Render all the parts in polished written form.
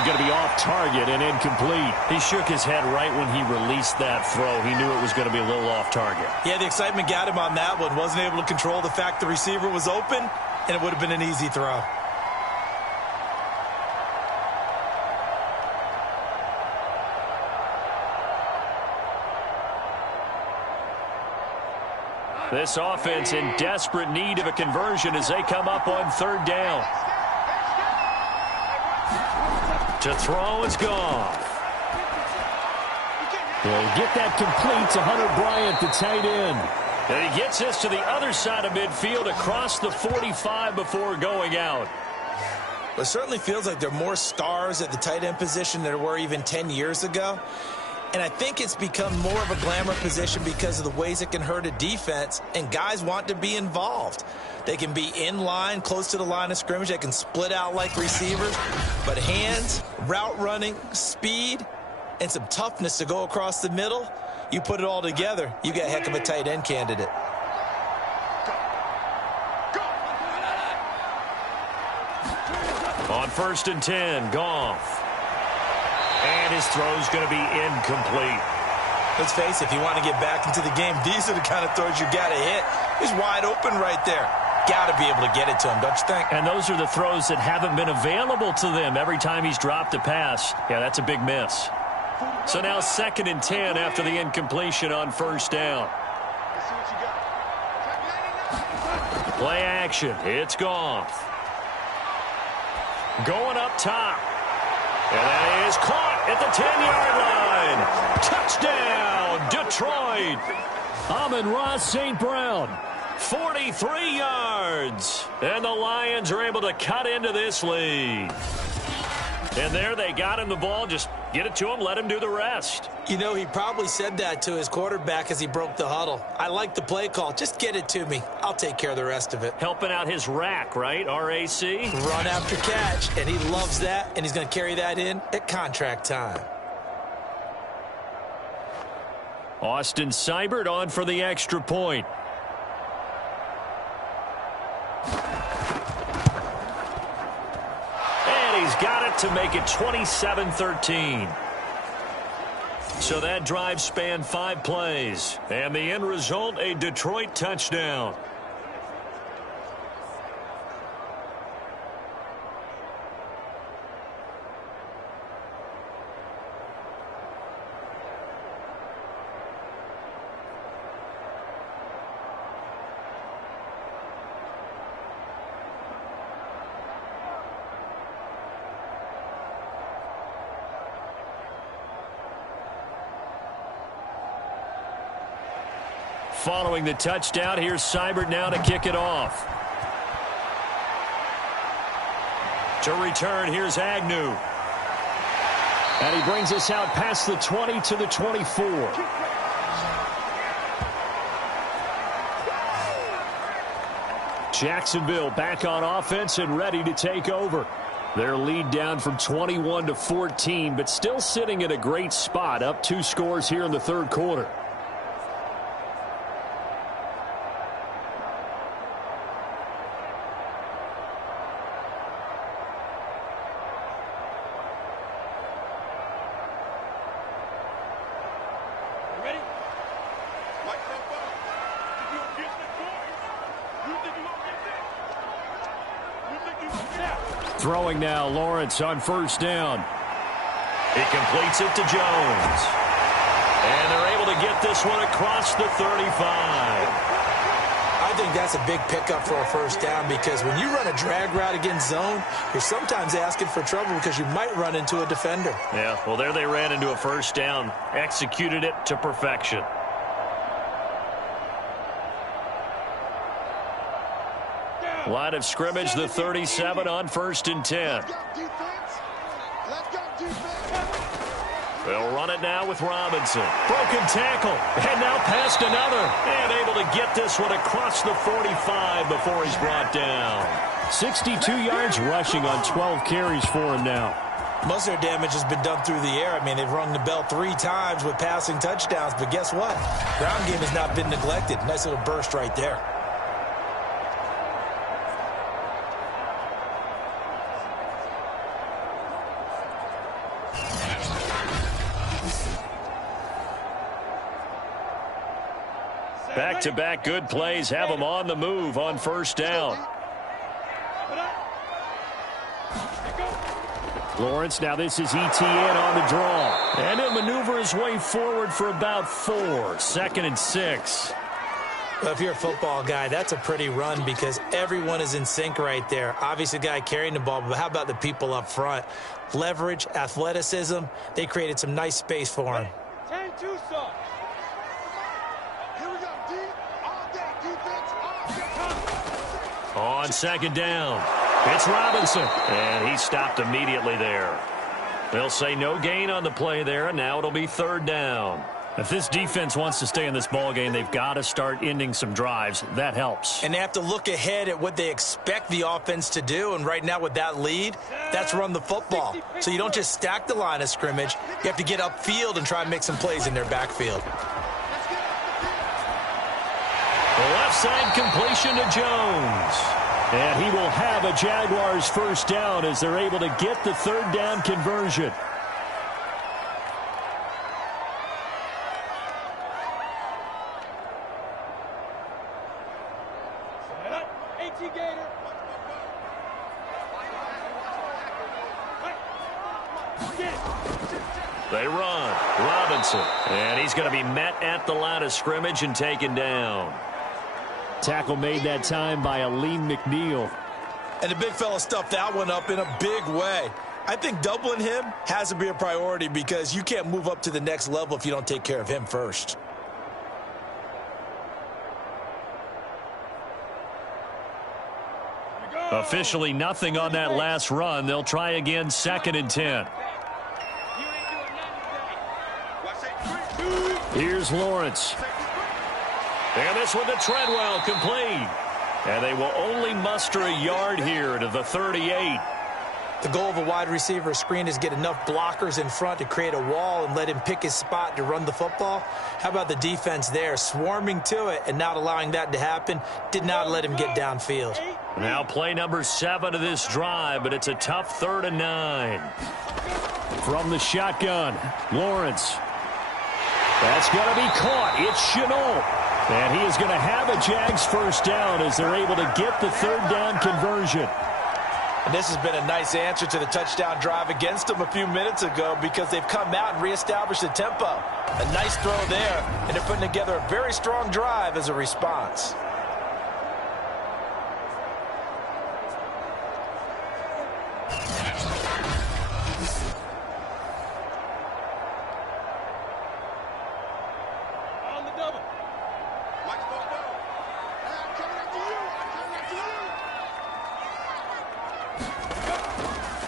is going to be off target and incomplete. He shook his head right when he released that throw. He knew it was going to be a little off target. Yeah, the excitement got him on that one. Wasn't able to control the fact the receiver was open, and it would have been an easy throw. This offense in desperate need of a conversion as they come up on third down. To throw is Goff. He'll get that complete to Hunter Bryant, the tight end. And he gets this to the other side of midfield across the 45 before going out. It certainly feels like there are more stars at the tight end position than there were even 10 years ago. And I think it's become more of a glamour position because of the ways it can hurt a defense, and guys want to be involved. They can be in line, close to the line of scrimmage. They can split out like receivers. But hands, route running, speed, and some toughness to go across the middle, you put it all together, you got a heck of a tight end candidate. On 1st and 10, Goff. And his throw's going to be incomplete. Let's face it, if you want to get back into the game, these are the kind of throws you got to hit. He's wide open right there. Got to be able to get it to him, don't you think? And those are the throws that haven't been available to them every time he's dropped a pass. Yeah, that's a big miss. So now 2nd and 10 after the incompletion on 1st down. Play action. It's Goff. Going up top. And that is caught at the 10-yard line. Touchdown, Detroit. Amon-Ra St. Brown, 43 yards. And the Lions are able to cut into this lead. And there they got him the ball. Just get it to him, let him do the rest. You know, he probably said that to his quarterback as he broke the huddle. I like the play call. Just get it to me. I'll take care of the rest of it. Helping out his rack, right? R-A-C? Run after catch, and he loves that, and he's going to carry that in at contract time. Austin Seibert on for the extra point. He's got it to make it 27-13. So that drive spanned 5 plays. And the end result, a Detroit touchdown. Following the touchdown, here's Seibert now to kick it off. To return, here's Agnew. And he brings us out past the 20 to the 24. Jacksonville back on offense and ready to take over. Their lead down from 21 to 14, but still sitting in a great spot, up 2 scores here in the 3rd quarter. Throwing now, Lawrence on 1st down. He completes it to Jones. And they're able to get this one across the 35. I think that's a big pickup for a 1st down because when you run a drag route against zone, you're sometimes asking for trouble because you might run into a defender. Yeah, well, there they ran into a 1st down. Executed it to perfection. Line of scrimmage, the 37 on 1st and 10. They'll run it now with Robinson. Broken tackle, and now past another. And able to get this one across the 45 before he's brought down. 62 yards rushing on 12 carries for him now. Most of their damage has been done through the air. I mean, they've rung the bell 3 times with passing touchdowns, but guess what? Ground game has not been neglected. Nice little burst right there. Back-to-back good plays have them on the move on first down. Lawrence, now this is ETN on the draw. And he'll maneuver his way forward for about 4. 2nd and 6. Well, if you're a football guy, that's a pretty run because everyone is in sync right there. Obviously, the guy carrying the ball, but how about the people up front? Leverage, athleticism, they created some nice space for him. 10-2 soft. Here we go, D. All day defense, all day. On second down, it's Robinson. And he stopped immediately there. They'll say no gain on the play there, and now it'll be 3rd down. If this defense wants to stay in this ball game, they've got to start ending some drives. That helps. And they have to look ahead at what they expect the offense to do. And right now with that lead, that's run the football. So you don't just stack the line of scrimmage. You have to get upfield and try and make some plays in their backfield. The left side completion to Jones. And he will have a Jaguars first down as they're able to get the 3rd down conversion. They run. Robinson. And he's going to be met at the line of scrimmage and taken down. Tackle made that time by Aleem McNeil. And the big fella stuffed that one up in a big way. I think doubling him has to be a priority because you can't move up to the next level if you don't take care of him first. Officially nothing on that last run. They'll try again 2nd and 10. Here's Lawrence. And this one to Treadwell, complete. And they will only muster a yard here to the 38. The goal of a wide receiver screen is get enough blockers in front to create a wall and let him pick his spot to run the football. How about the defense there, swarming to it and not allowing that to happen? Did not let him get downfield. Now play number 7 of this drive, but it's a tough 3rd and 9. From the shotgun, Lawrence. That's going to be caught. It's Chenault. And he is going to have a Jags first down as they're able to get the 3rd down conversion. And this has been a nice answer to the touchdown drive against them a few minutes ago because they've come out and reestablished the tempo. A nice throw there, and they're putting together a very strong drive as a response.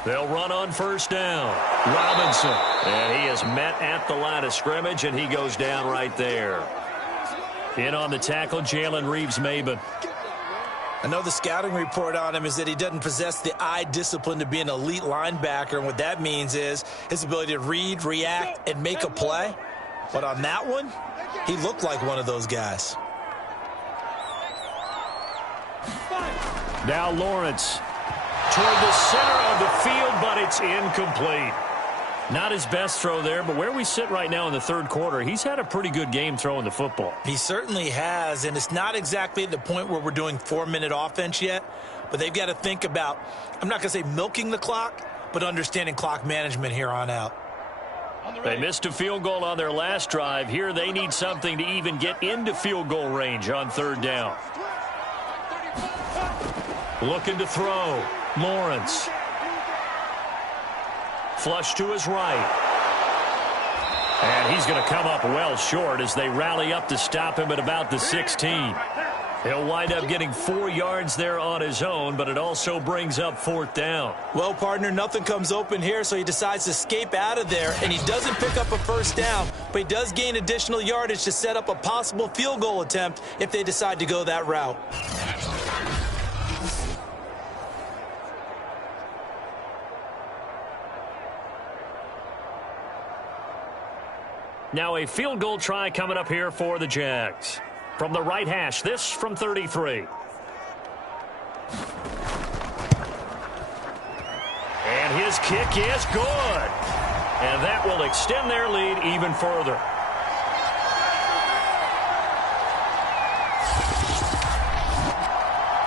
They'll run on first down. Robinson. And he is met at the line of scrimmage, and he goes down right there. In on the tackle, Jalen Reeves-Maybin. I know the scouting report on him is that he doesn't possess the eye discipline to be an elite linebacker, and what that means is his ability to read, react, and make a play. But on that one, he looked like one of those guys. Now Lawrence. Toward the center of the field, but it's incomplete. Not his best throw there, but where we sit right now in the 3rd quarter, he's had a pretty good game throwing the football. He certainly has, and it's not exactly at the point where we're doing 4-minute offense yet, but they've got to think about, I'm not going to say milking the clock, but understanding clock management here on out. They missed a field goal on their last drive. Here they need something to even get into field goal range on 3rd down. Looking to throw. Lawrence. Flush to his right. And he's going to come up well short as they rally up to stop him at about the 16. He'll wind up getting 4 yards there on his own, but it also brings up 4th down. Well, partner, nothing comes open here, so he decides to escape out of there, and he doesn't pick up a first down, but he does gain additional yardage to set up a possible field goal attempt if they decide to go that route. Now a field goal try coming up here for the Jags. From the right hash, this from 33. And his kick is good. And that will extend their lead even further.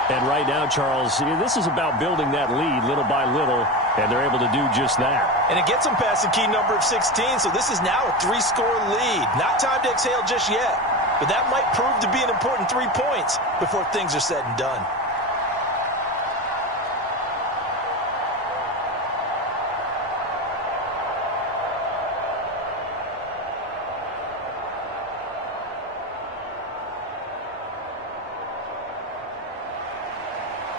And right now, Charles, this is about building that lead little by little, and they're able to do just that. And it gets them past the key number of 16, so this is now a 3-score lead. Not time to exhale just yet, but that might prove to be an important 3 points before things are said and done.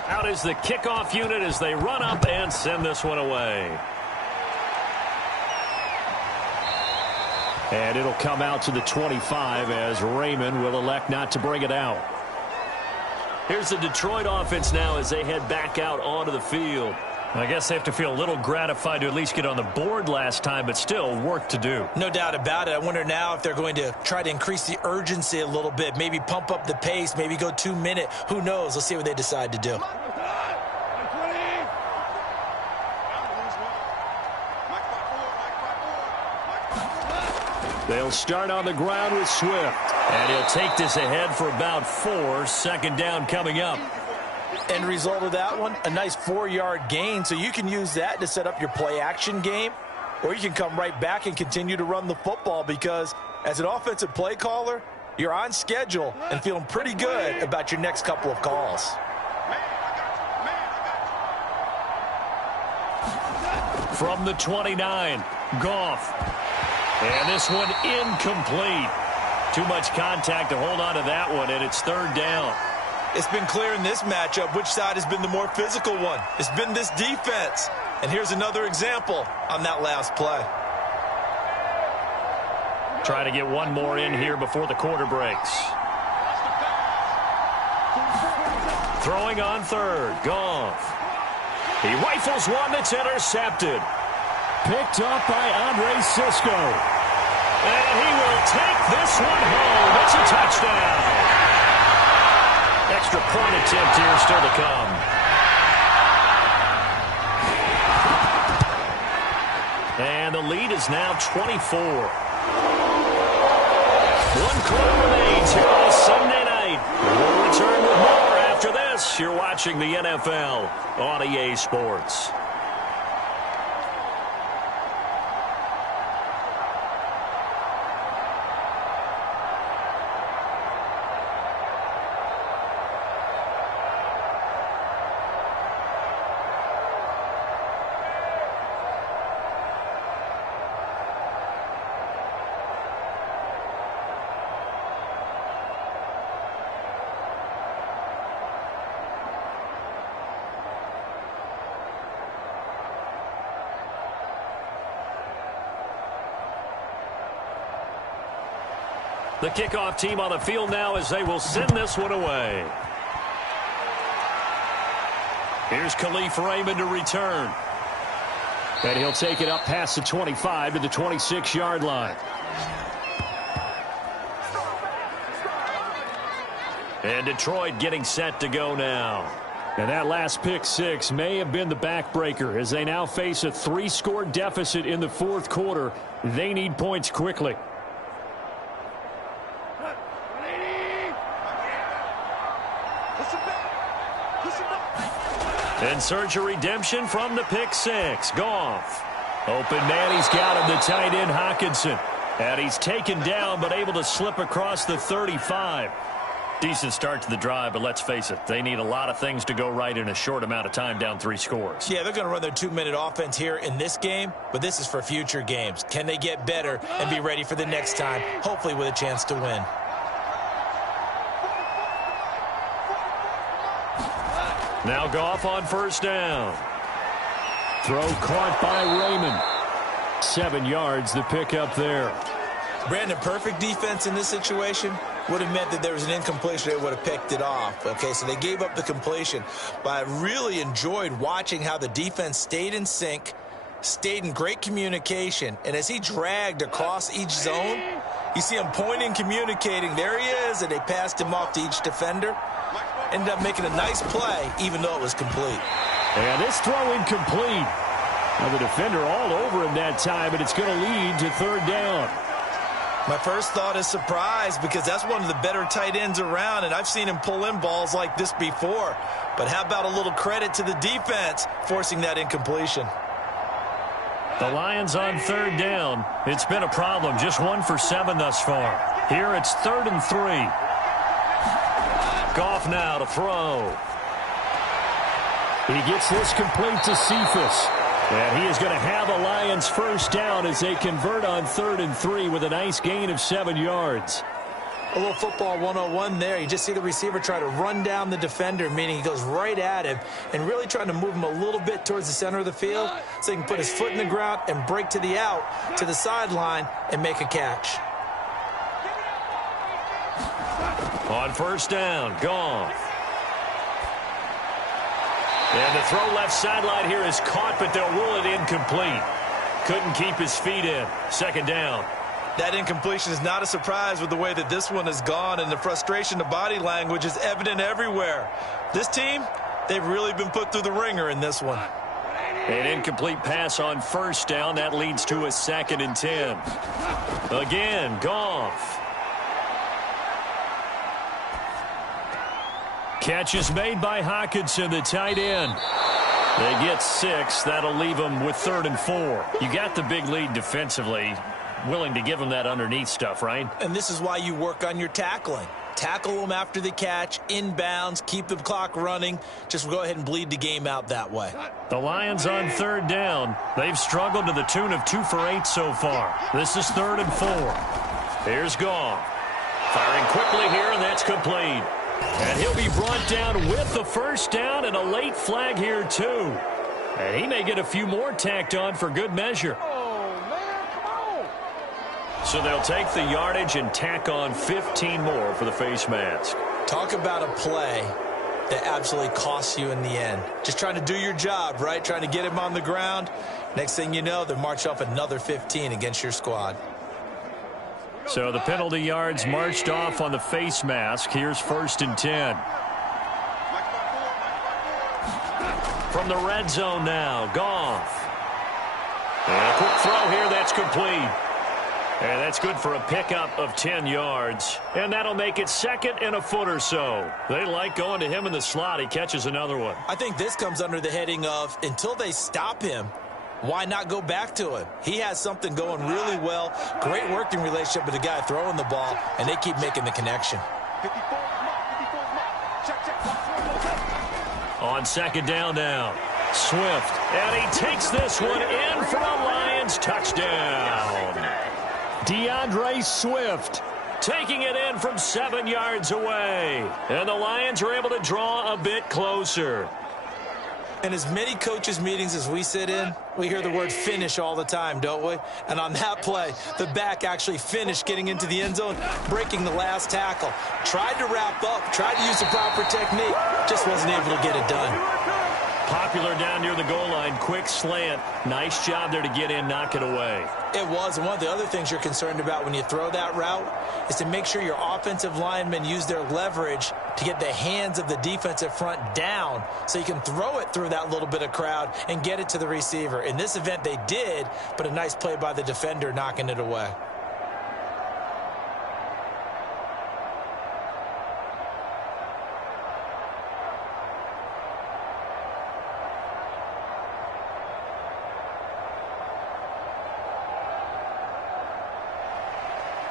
Out is the kickoff unit as they run up and send this one away. And it'll come out to the 25 as Raymond will elect not to bring it out. Here's the Detroit offense now as they head back out onto the field. I guess they have to feel a little gratified to at least get on the board last time, but still work to do. No doubt about it. I wonder now if they're going to try to increase the urgency a little bit, maybe pump up the pace, maybe go 2 minute. Who knows? Let's see what they decide to do. They'll start on the ground with Swift. And he'll take this ahead for about 4. Second down coming up. End result of that one, a nice 4-yard gain. So you can use that to set up your play-action game, or you can come right back and continue to run the football because as an offensive play caller, you're on schedule and feeling pretty good about your next couple of calls. From the 29, Goff. And this one incomplete. Too much contact to hold on to that one, and it's third down. It's been clear in this matchup which side has been the more physical one. It's been this defense. And here's another example on that last play. Try to get one more in here before the quarter breaks. Throwing on third, Goff. He rifles one that's intercepted. Picked up by Andre Cisco. And he will take this one home. It's a touchdown. Extra point attempt here still to come. And the lead is now 24. One quarter remains here on a Sunday night. We'll return with more after this. You're watching the NFL on EA Sports. The kickoff team on the field now as they will send this one away. Here's Khalif Raymond to return. And he'll take it up past the 25 to the 26-yard line. And Detroit getting set to go now. And that last pick six may have been the backbreaker as they now face a 3-score deficit in the fourth quarter. They need points quickly. And search a redemption from the pick six. Goff. Open man, he's got him, the tight end Hockenson. And he's taken down but able to slip across the 35. Decent start to the drive, but let's face it, they need a lot of things to go right in a short amount of time down 3 scores. Yeah, they're going to run their 2-minute offense here in this game, but this is for future games. Can they get better and be ready for the next time, hopefully with a chance to win? Now Goff on first down. Throw caught by Raymond. 7 yards, the pickup there. Brandon, perfect defense in this situation would have meant that there was an incompletion. They would have picked it off. Okay, so they gave up the completion. But I really enjoyed watching how the defense stayed in sync, stayed in great communication. And as he dragged across each zone, you see him pointing, communicating. There he is, and they passed him off to each defender. Ended up making a nice play, even though it was complete. And this throw incomplete. Now the defender all over him that time, and it's going to lead to third down. My first thought is surprise, because that's one of the better tight ends around, and I've seen him pull in balls like this before. But how about a little credit to the defense forcing that incompletion? The Lions on third down. It's been a problem. Just 1 for 7 thus far. Here it's 3rd and 3. Goff now to throw. He gets this complete to Cephas. And he is going to have a Lions first down as they convert on 3rd and 3 with a nice gain of 7 yards. A little football 101 there. You just see the receiver try to run down the defender, meaning he goes right at him and really trying to move him a little bit towards the center of the field so he can put his foot in the ground and break to the out, to the sideline, and make a catch. On first down, Goff. And the throw left sideline here is caught, but they'll rule it incomplete. Couldn't keep his feet in. 2nd down. That incompletion is not a surprise with the way that this one has gone, and the frustration, the body language is evident everywhere. This team, they've really been put through the ringer in this one. An incomplete pass on first down. That leads to a 2nd and 10. Again, Goff. Catch is made by Hockenson, the tight end. They get 6. That'll leave them with 3rd and 4. You got the big lead defensively. Willing to give them that underneath stuff, right? And this is why you work on your tackling. Tackle them after the catch, inbounds, keep the clock running. Just go ahead and bleed the game out that way. The Lions on 3rd down. They've struggled to the tune of 2 for 8 so far. This is 3rd and 4. Here's Goff. Firing quickly here, and that's complete. And he'll be brought down with the first down and a late flag here, too. And he may get a few more tacked on for good measure. So they'll take the yardage and tack on 15 more for the face mask. Talk about a play that absolutely costs you in the end. Just trying to do your job, right? Trying to get him on the ground. Next thing you know, they march off another 15 against your squad. So the penalty yards marched off on the face mask. Here's 1st and 10. From the red zone now, Goff. And a quick throw here, that's complete. And that's good for a pickup of 10 yards. And that'll make it 2nd and a foot or so. They like going to him in the slot. He catches another one. I think this comes under the heading of, until they stop him, why not go back to him? He has something going really well. Great working relationship with the guy throwing the ball, and they keep making the connection. On 2nd down now, Swift. And he takes this one in for a Lions touchdown. DeAndre Swift taking it in from 7 yards away. And the Lions are able to draw a bit closer. In as many coaches' meetings as we sit in, we hear the word finish all the time, don't we? And on that play, the back actually finished getting into the end zone, breaking the last tackle. Tried to wrap up, tried to use the proper technique, just wasn't able to get it done. Popular down near the goal line, quick slant. Nice job there to get in, knock it away. It was, and one of the other things you're concerned about when you throw that route is to make sure your offensive linemen use their leverage to get the hands of the defensive front down so you can throw it through that little bit of crowd and get it to the receiver. In this event, they did, but a nice play by the defender knocking it away.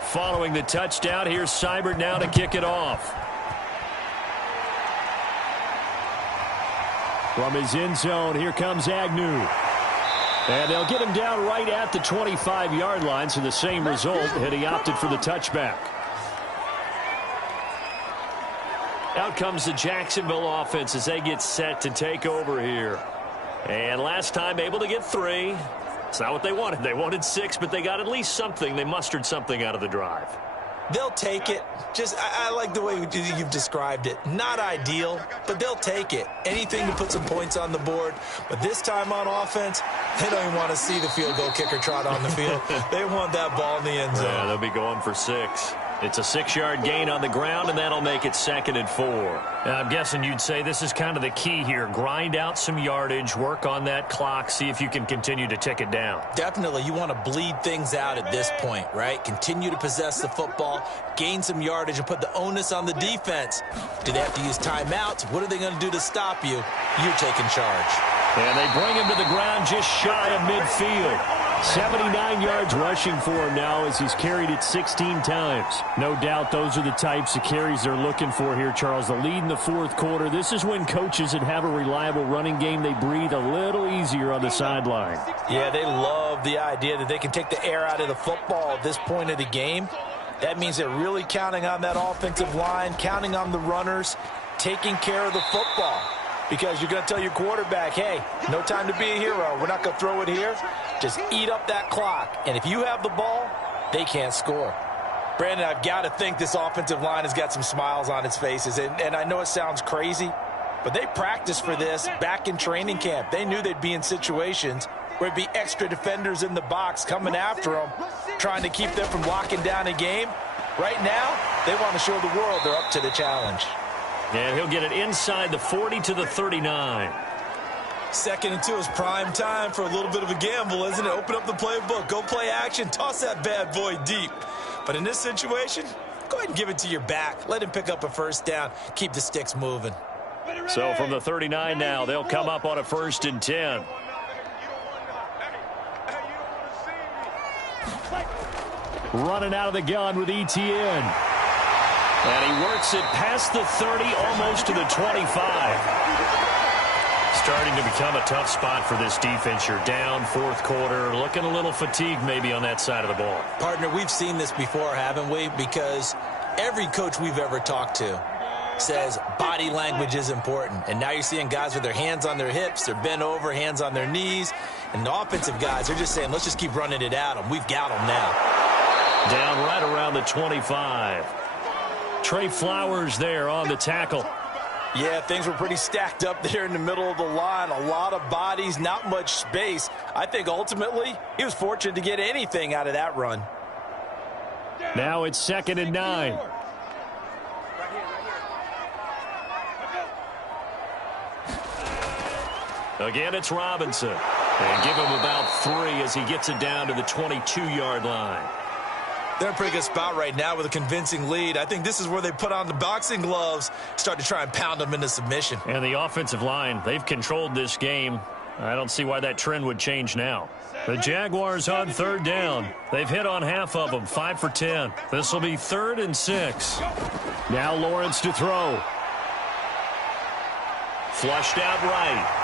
Following the touchdown, here's Seibert now to kick it off. From his end zone, here comes Agnew. And they'll get him down right at the 25-yard line, so the same result, and he opted for the touchback. Out comes the Jacksonville offense as they get set to take over here. And last time able to get 3. It's not what they wanted. They wanted 6, but they got at least something. They mustered something out of the drive. They'll take it. I like the way you've described it. Not ideal, but they'll take it. Anything to put some points on the board. But this time on offense, they don't even want to see the field goal kicker trot on the field. They want that ball in the end zone. Yeah, they'll be going for 6. It's a 6-yard gain on the ground, and that'll make it 2nd and 4. Now, I'm guessing you'd say this is kind of the key here. Grind out some yardage, work on that clock, see if you can continue to tick it down. Definitely, you want to bleed things out at this point, right? Continue to possess the football, gain some yardage, and put the onus on the defense. Do they have to use timeouts? What are they going to do to stop you? You're taking charge. And they bring him to the ground just shy of midfield. 79 yards rushing for him now as he's carried it 16 times. No doubt those are the types of carries they're looking for here, Charles. The lead in the 4th quarter. This is when coaches that have a reliable running game, they breathe a little easier on the sideline. Yeah, they love the idea that they can take the air out of the football at this point of the game. That means they're really counting on that offensive line, counting on the runners, taking care of the football. Because you're going to tell your quarterback, hey, no time to be a hero. We're not going to throw it here. Just eat up that clock. And if you have the ball, they can't score. Brandon, I've got to think this offensive line has got some smiles on its faces. And I know it sounds crazy, but they practiced for this back in training camp. They knew they'd be in situations where it'd be extra defenders in the box coming after them, trying to keep them from locking down a game. Right now, they want to show the world they're up to the challenge. And he'll get it inside the 40 to the 39. 2nd and 2 is prime time for a little bit of a gamble, isn't it? Open up the playbook, go play action, toss that bad boy deep. But in this situation, go ahead and give it to your back. Let him pick up a 1st down. Keep the sticks moving. So from the 39 now, they'll come up on a 1st and 10. Running out of the gun with ETN. And he works it past the 30, almost to the 25. Starting to become a tough spot for this defense. You're down 4th quarter, looking a little fatigued maybe on that side of the ball. Partner, we've seen this before, haven't we? Because every coach we've ever talked to says body language is important. And now you're seeing guys with their hands on their hips, they're bent over, hands on their knees. And the offensive guys, they're just saying, let's just keep running it at them. We've got them now. Down right around the 25. Trey Flowers there on the tackle. Yeah, things were pretty stacked up there in the middle of the line. A lot of bodies, not much space. I think ultimately he was fortunate to get anything out of that run. Now it's 2nd and 9. Again, it's Robinson. And give him about 3 as he gets it down to the 22-yard line. They're in a pretty good spot right now with a convincing lead. I think this is where they put on the boxing gloves, start to try and pound them into submission. And the offensive line, they've controlled this game. I don't see why that trend would change now. The Jaguars on 3rd down. They've hit on half of them, 5 for 10. This will be 3rd and 6. Now Lawrence to throw. Flushed out right.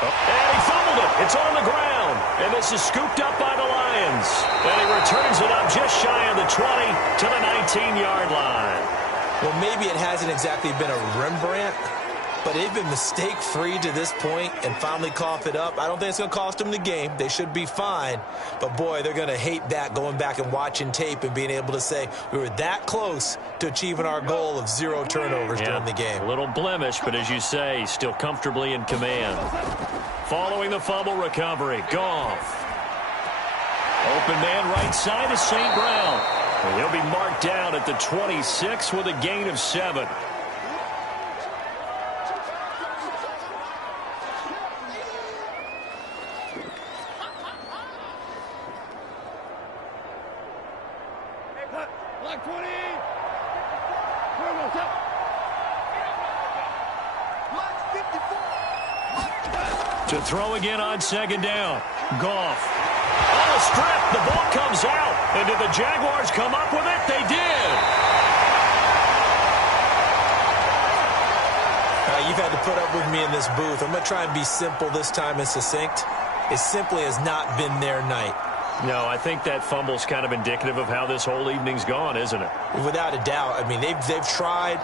And he fumbled it. It's on the ground. And this is scooped up by the Lions. And he returns it up just shy of the 20 to the 19-yard line. Well, maybe it hasn't exactly been a Rembrandt, but they've been mistake-free to this point and finally cough it up. I don't think it's going to cost them the game. They should be fine. But, boy, they're going to hate that, going back and watching tape and being able to say we were that close to achieving our goal of 0 turnovers during the game. A little blemish, but as you say, still comfortably in command. Following the fumble recovery, Goff. Open man right side is St. Brown. And he'll be marked down at the 26 with a gain of 7. To throw again on 2nd down. Goff. On a strip, the ball comes out. And did the Jaguars come up with it? They did. You've had to put up with me in this booth. I'm going to try and be simple this time and succinct. It simply has not been their night. No, I think that fumble's kind of indicative of how this whole evening's gone, isn't it? Without a doubt. I mean, they've tried,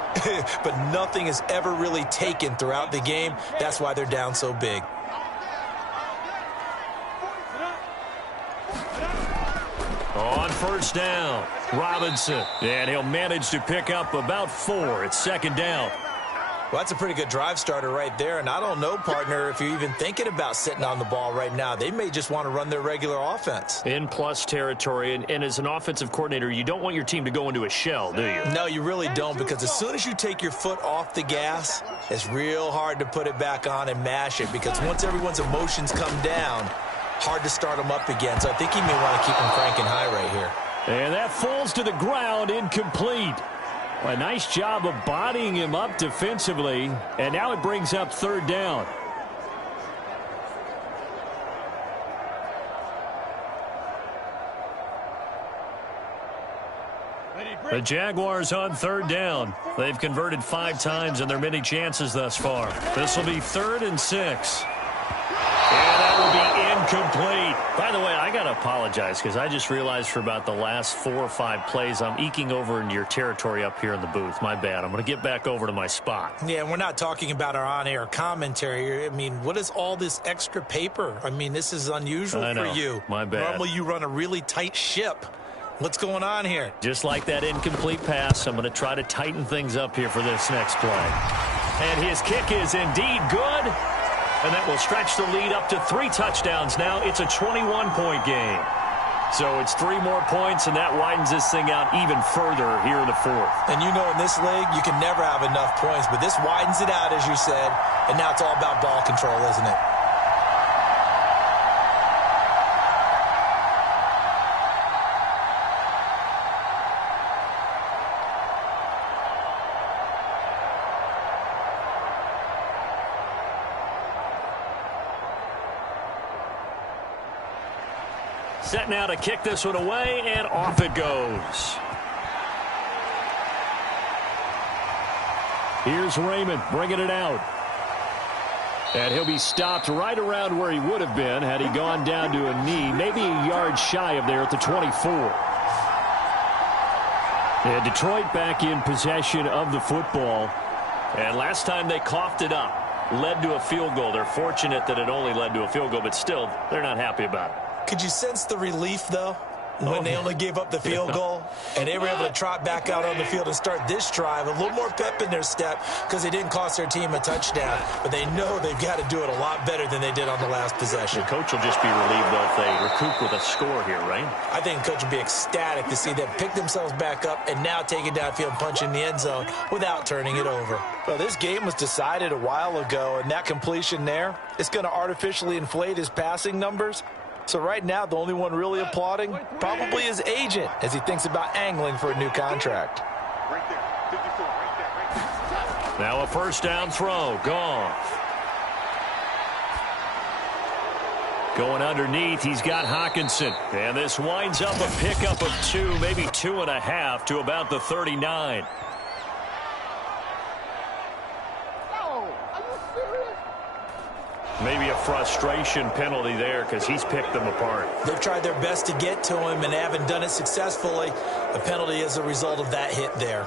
but nothing has ever really taken throughout the game. That's why they're down so big. On 1st down, Robinson. And he'll manage to pick up about 4. It's 2nd down. Well, that's a pretty good drive starter right there. And I don't know, partner, if you're even thinking about sitting on the ball right now. They may just want to run their regular offense. In plus territory. And as an offensive coordinator, you don't want your team to go into a shell, do you? No, you really don't, because as soon as you take your foot off the gas, it's real hard to put it back on and mash it, because once everyone's emotions come down, hard to start them up again. So I think he may want to keep them cranking high right here. And that falls to the ground, incomplete. A nice job of bodying him up defensively, and now it brings up third down. The Jaguars on third down. They've converted 5 times in their many chances thus far. This will be 3rd and 6. And that will be incomplete. By the way, I got to apologize because I just realized for about the last 4 or 5 plays, I'm eking over into your territory up here in the booth. My bad. I'm going to get back over to my spot. Yeah, we're not talking about our on-air commentary. I mean, what is all this extra paper? I mean, this is unusual for you. My bad. Normally you run a really tight ship. What's going on here? Just like that incomplete pass, I'm going to try to tighten things up here for this next play. And his kick is indeed good. And that will stretch the lead up to 3 touchdowns now. It's a 21-point game. So it's 3 more points, and that widens this thing out even further here in the 4th. And you know, in this league, you can never have enough points, but this widens it out, as you said, and now it's all about ball control, isn't it? Set now to kick this one away, and off it goes. Here's Raymond bringing it out. And he'll be stopped right around where he would have been had he gone down to a knee, maybe a yard shy of there at the 24. And Detroit back in possession of the football. And last time they coughed it up, led to a field goal. They're fortunate that it only led to a field goal, but still, they're not happy about it. Could you sense the relief, though, when they only gave up the field goal and they were able to trot back out on the field and start this drive? A little more pep in their step because they didn't cost their team a touchdown, but they know they've got to do it a lot better than they did on the last possession. The coach will just be relieved, though, if they recoup with a score here, right? I think the coach will be ecstatic to see them pick themselves back up and now take it downfield and punch in the end zone without turning it over. Well, this game was decided a while ago, and that completion there is going to artificially inflate his passing numbers. So right now, the only one really applauding probably his agent as he thinks about angling for a new contract. Right there. 54, right there. Now a first down throw. Goff. Going underneath, he's got Hockenson. And this winds up a pickup of 2, maybe 2.5 to about the 39. Maybe a frustration penalty there because he's picked them apart. They've tried their best to get to him and haven't done it successfully. The penalty is a result of that hit there.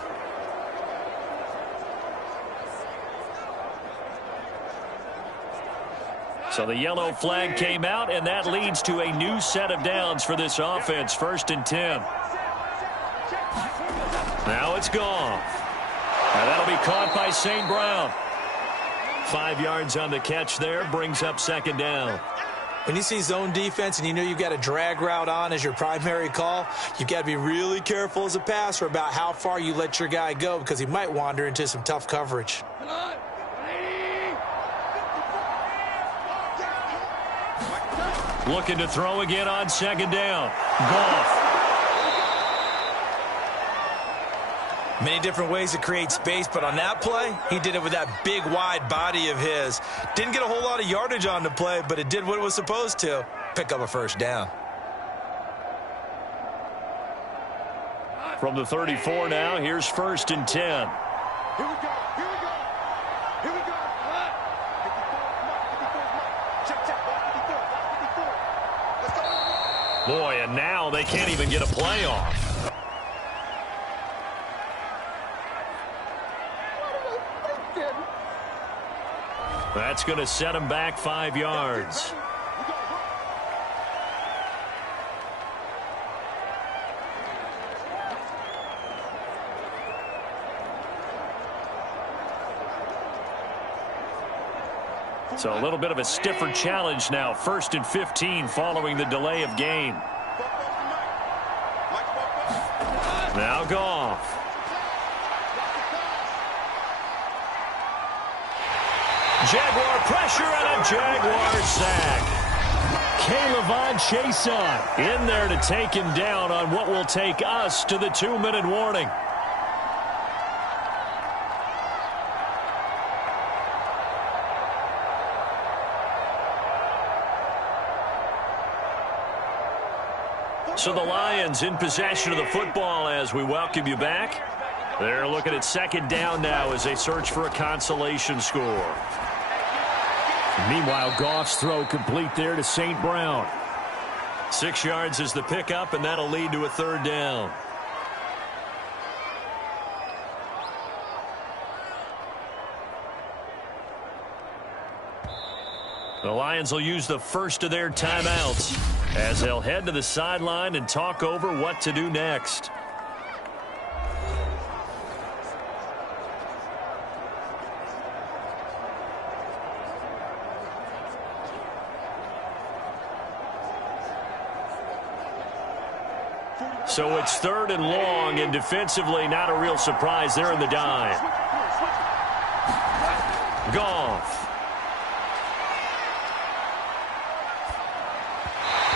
So the yellow flag came out, and that leads to a new set of downs for this offense. 1st and 10. Now it's gone. And that'll be caught by St. Brown. 5 yards on the catch there, brings up 2nd down. When you see zone defense and you know you've got a drag route on as your primary call, you've got to be really careful as a passer about how far you let your guy go because he might wander into some tough coverage. Looking to throw again on 2nd down. Goff. Many different ways to create space, but on that play, he did it with that big, wide body of his. Didn't get a whole lot of yardage on the play, but it did what it was supposed to, pick up a first down. From the 34 now, here's 1st and 10. Here we go. Here we go. Here we go. 54. Check, check. 54. Let's go. Boy, and now they can't even get a play off. That's going to set him back 5 yards. So a little bit of a stiffer challenge now. 1st and 15 following the delay of game. Now Goff. Jaguar pressure and a Jaguar sack. K'Lavon Chaisson in there to take him down on what will take us to the 2-minute warning. So the Lions in possession of the football as we welcome you back. They're looking at 2nd down now as they search for a consolation score. Meanwhile, Goff's throw complete there to St. Brown. 6 yards is the pickup, and that'll lead to a 3rd down. The Lions will use the first of their timeouts as they'll head to the sideline and talk over what to do next. So it's 3rd and long, and defensively not a real surprise there in the dime. Goff.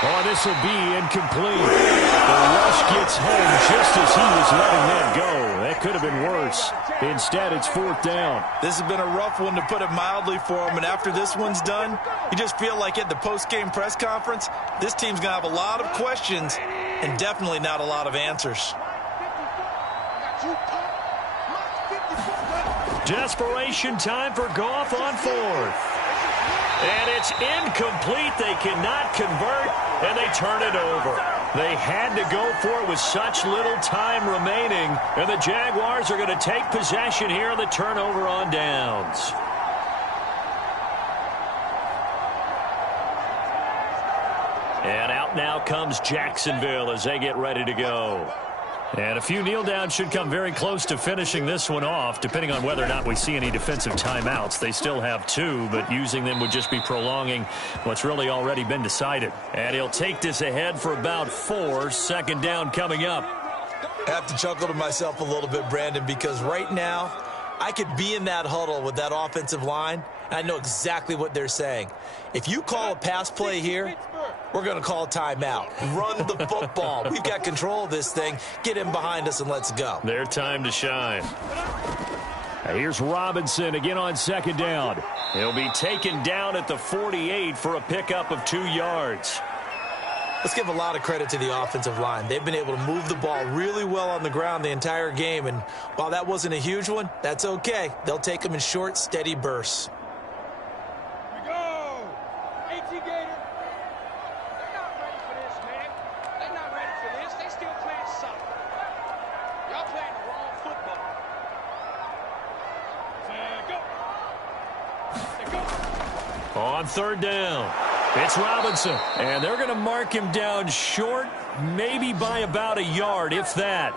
Oh, this will be incomplete. The rush gets home just as he was letting that go. That could have been worse. Instead, it's 4th down. This has been a rough one, to put it mildly, for him. And after this one's done, you just feel like at the post-game press conference, this team's going to have a lot of questions and definitely not a lot of answers. Desperation time for Goff on 4th. And it's incomplete. They cannot convert, and they turn it over. They had to go for it with such little time remaining, and the Jaguars are going to take possession here on the turnover on downs. And out now comes Jacksonville as they get ready to go. And a few kneel downs should come very close to finishing this one off, depending on whether or not we see any defensive timeouts. They still have 2, but using them would just be prolonging what's really already been decided. And he'll take this ahead for about 4. 2nd down coming up. I have to chuckle to myself a little bit, Brandon, because right now I could be in that huddle with that offensive line, and I know exactly what they're saying. If you call a pass play here, we're going to call a timeout. Run the football. We've got control of this thing. Get in behind us and let's go. Their time to shine. Here's Robinson again on 2nd down. He'll be taken down at the 48 for a pickup of 2 yards. Let's give a lot of credit to the offensive line. They've been able to move the ball really well on the ground the entire game, and while that wasn't a huge one, that's okay. They'll take them in short, steady bursts. Here we go. AT Gator. They're not ready for this, man. They're not ready for this. They still playing soccer. Y'all playing the wrong football. There go. On 3rd down, it's Robinson, and they're going to mark him down short, maybe by about a yard, if that.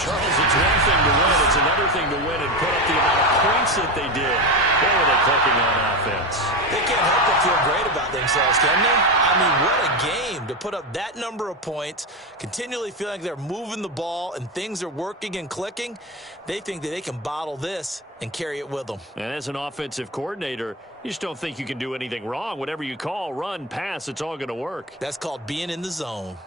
Charles, it's one thing to win. It's another thing to win and put up the amount of points that they did. Boy, were they clicking on offense. They can't help but feel great about themselves, can they? I mean, what a game to put up that number of points, continually feeling like they're moving the ball and things are working and clicking. They think that they can bottle this and carry it with them. And as an offensive coordinator, you just don't think you can do anything wrong. Whatever you call, run, pass, it's all going to work. That's called being in the zone.